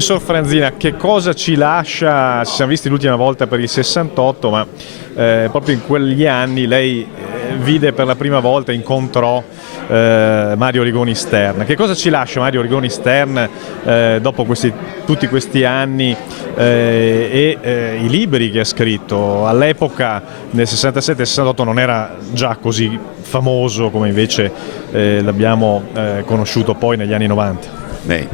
Professor Franzina, che cosa ci lascia? Ci siamo visti l'ultima volta per il 68, ma proprio in quegli anni lei vide per la prima volta, incontrò Mario Rigoni Stern. Che cosa ci lascia Mario Rigoni Stern dopo tutti questi anni e i libri che ha scritto? All'epoca, nel 67-68, non era già così famoso come invece l'abbiamo conosciuto poi negli anni 90.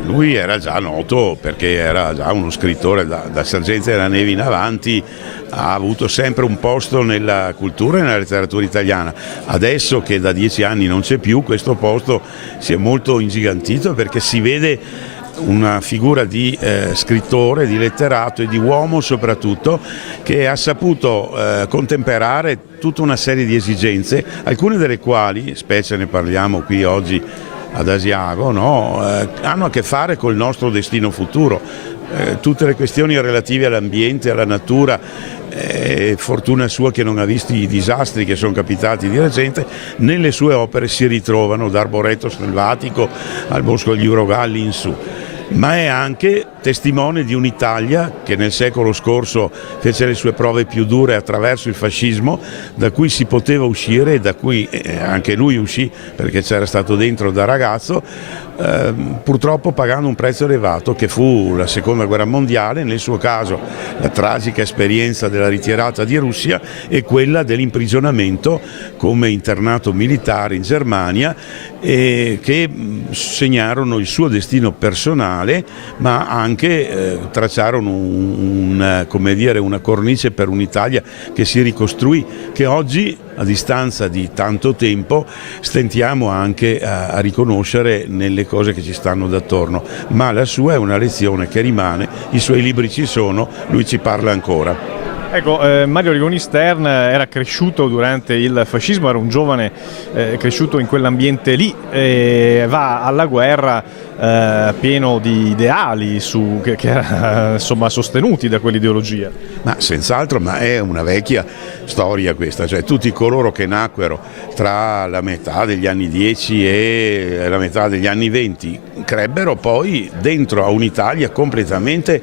Lui era già noto perché era già uno scrittore da Sergente della Neve in avanti, ha avuto sempre un posto nella cultura e nella letteratura italiana. Adesso che da 10 anni non c'è più, questo posto si è molto ingigantito perché si vede una figura di scrittore, di letterato e di uomo soprattutto, che ha saputo contemperare tutta una serie di esigenze, alcune delle quali, specie ne parliamo qui oggi ad Asiago, no? Hanno a che fare col nostro destino futuro. Tutte le questioni relative all'ambiente, alla natura, fortuna sua che non ha visto i disastri che sono capitati di recente, nelle sue opere si ritrovano, da Arboreto Selvatico al Bosco degli Urogalli in su. Ma è anche testimone di un'Italia che nel secolo scorso fece le sue prove più dure attraverso il fascismo, da cui si poteva uscire e da cui anche lui uscì perché c'era stato dentro da ragazzo, purtroppo pagando un prezzo elevato che fu la Seconda Guerra Mondiale, nel suo caso la tragica esperienza della ritirata di Russia e quella dell'imprigionamento come internato militare in Germania, che segnarono il suo destino personale, ma anche tracciarono una cornice per un'Italia che si ricostruì, che oggi, a distanza di tanto tempo, stentiamo anche a riconoscere nelle cose che ci stanno d'attorno. Ma la sua è una lezione che rimane, i suoi libri ci sono, lui ci parla ancora. Ecco, Mario Rigoni Stern era cresciuto durante il fascismo, era un giovane cresciuto in quell'ambiente lì, va alla guerra pieno di ideali che era, insomma, sostenuti da quell'ideologia. Ma senz'altro, ma è una vecchia storia questa, cioè tutti coloro che nacquero tra la metà degli anni 10 e la metà degli anni 20 crebbero poi dentro a un'Italia completamente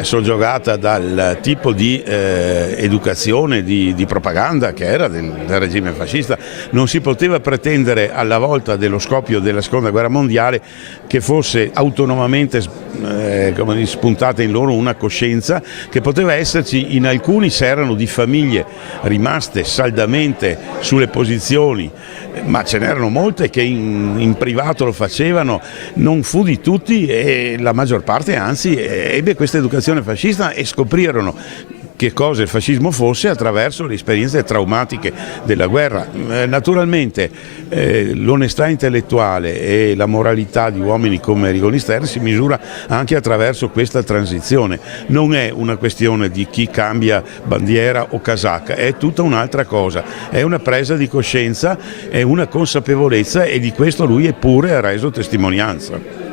soggiogata dal tipo di educazione, di propaganda che era del regime fascista. Non si poteva pretendere alla volta dello scoppio della Seconda Guerra Mondiale che fosse autonomamente spuntata in loro una coscienza che poteva esserci in alcuni se erano di famiglie rimaste saldamente sulle posizioni, ma ce n'erano molte che in privato lo facevano, non fu di tutti e la maggior parte anzi ebbe questa educazione fascista e scoprirono che cosa il fascismo fosse attraverso le esperienze traumatiche della guerra. Naturalmente l'onestà intellettuale e la moralità di uomini come Rigoni Stern si misura anche attraverso questa transizione. Non è una questione di chi cambia bandiera o casacca, è tutta un'altra cosa, è una presa di coscienza, è una consapevolezza e di questo lui eppure ha reso testimonianza.